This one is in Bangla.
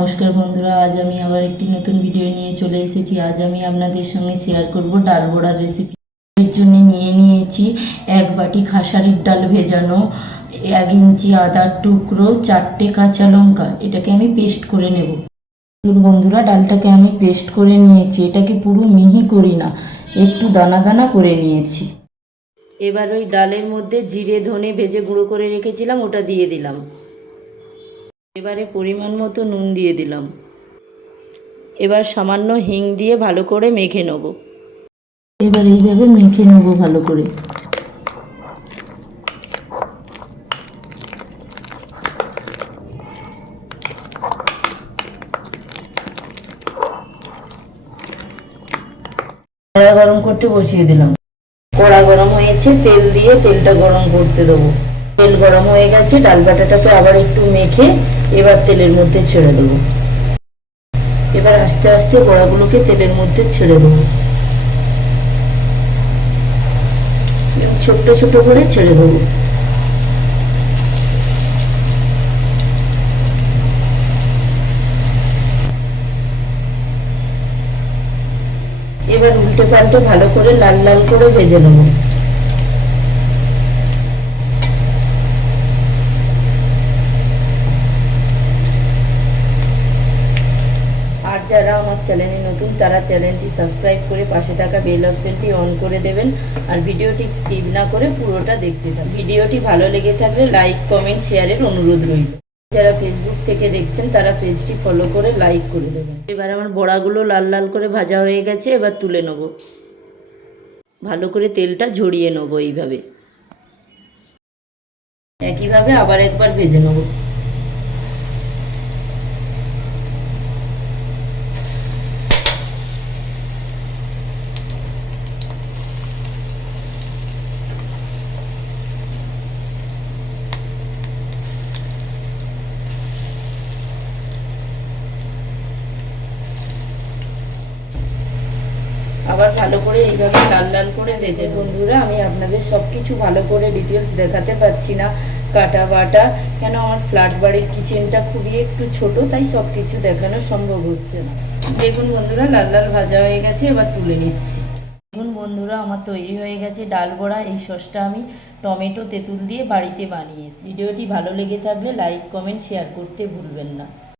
নমস্কার বন্ধুরা, আজ আমি আবার একটি নতুন ভিডিও নিয়ে চলে এসেছি। আজ আমি আপনাদের সঙ্গে শেয়ার করব ডাল বড়ার রেসিপি এর জন্য নিয়ে নিয়েছি এক বাটি খাসারির ডাল ভেজানো, এক ইঞ্চি আদার টুকরো, চারটে কাঁচা লঙ্কা, এটাকে আমি পেস্ট করে নেব। বন্ধুরা, ডালটাকে আমি পেস্ট করে নিয়েছি, এটাকে পুরো মিহি করি না, একটু দানা দানা করে নিয়েছি। এবার ওই ডালের মধ্যে জিরে, ধনে ভেজে গুঁড়ো করে রেখেছিলাম, ওটা দিয়ে দিলাম। এবারে পরিমাণ মতো নুন দিয়ে দিলাম। এবার সামান্য হিং দিয়ে ভালো করে মেখে নেব। এবার এইভাবে মেখে নেব ভালো করে। কড়া গরম করতে বসিয়ে দিলাম। কড়া গরম হয়েছে তেল দিয়ে তেলটা গরম করতে দেবো। তেল গরম হয়ে গেছে, ডাল বাটাটাকে আবার একটু মেখে এবার তেলের মধ্যে ছেড়ে দেবো। এবার আস্তে আস্তে বড়াগুলোকে তেলের মধ্যে ছেড়ে দেবো। ছোট্ট ছোট করে ছেড়ে দেবো। এবার উল্টে পাল্টে ভালো করে লাল লাল করে ভেজে নেব আর যারা আমার চ্যানেলে নতুন, তারা চ্যানেলটি সাবস্ক্রাইব করে পাশে থাকা বেল অপশনটি অন করে দেবেন। আর ভিডিওটি স্কিপ না করে পুরোটা দেখতে থাকুন। ভিডিওটি ভালো লেগে থাকলে লাইক, কমেন্ট, শেয়ারের অনুরোধ রইল। যারা ফেসবুক থেকে দেখছেন, তারা পেজটি ফলো করে লাইক করে দেবেন। এবার আমার বড়াগুলো লাল লাল করে ভাজা হয়ে গেছে, এবার তুলে নেব। ভালো করে তেলটা ঝরিয়ে নেব এইভাবে। একইভাবে আবার একবার ভেজে নেব। আবার ভালো করে এইভাবে লাল লাল করে ভেজে। বন্ধুরা, আমি আপনাদের সব কিছু ভালো করে ডিটেলস দেখাতে পাচ্ছি না, কাটা বাটা। কেন আমার ফ্ল্যাট বাড়ির কিচেনটা খুবই একটু ছোট, তাই সব কিছু দেখানো সম্ভব হচ্ছে না। দেখুন বন্ধুরা, লাল লাল ভাজা হয়ে গেছে, এবার তুলে নিচ্ছি। দেখুন বন্ধুরা, আমার তৈরি হয়ে গেছে ডাল বড়া, এই সসটা আমি টমেটো, তেঁতুল দিয়ে বাড়িতে বানিয়েছি। ভিডিওটি ভালো লেগে থাকলে লাইক কমেন্ট শেয়ার করতে ভুলবেন না।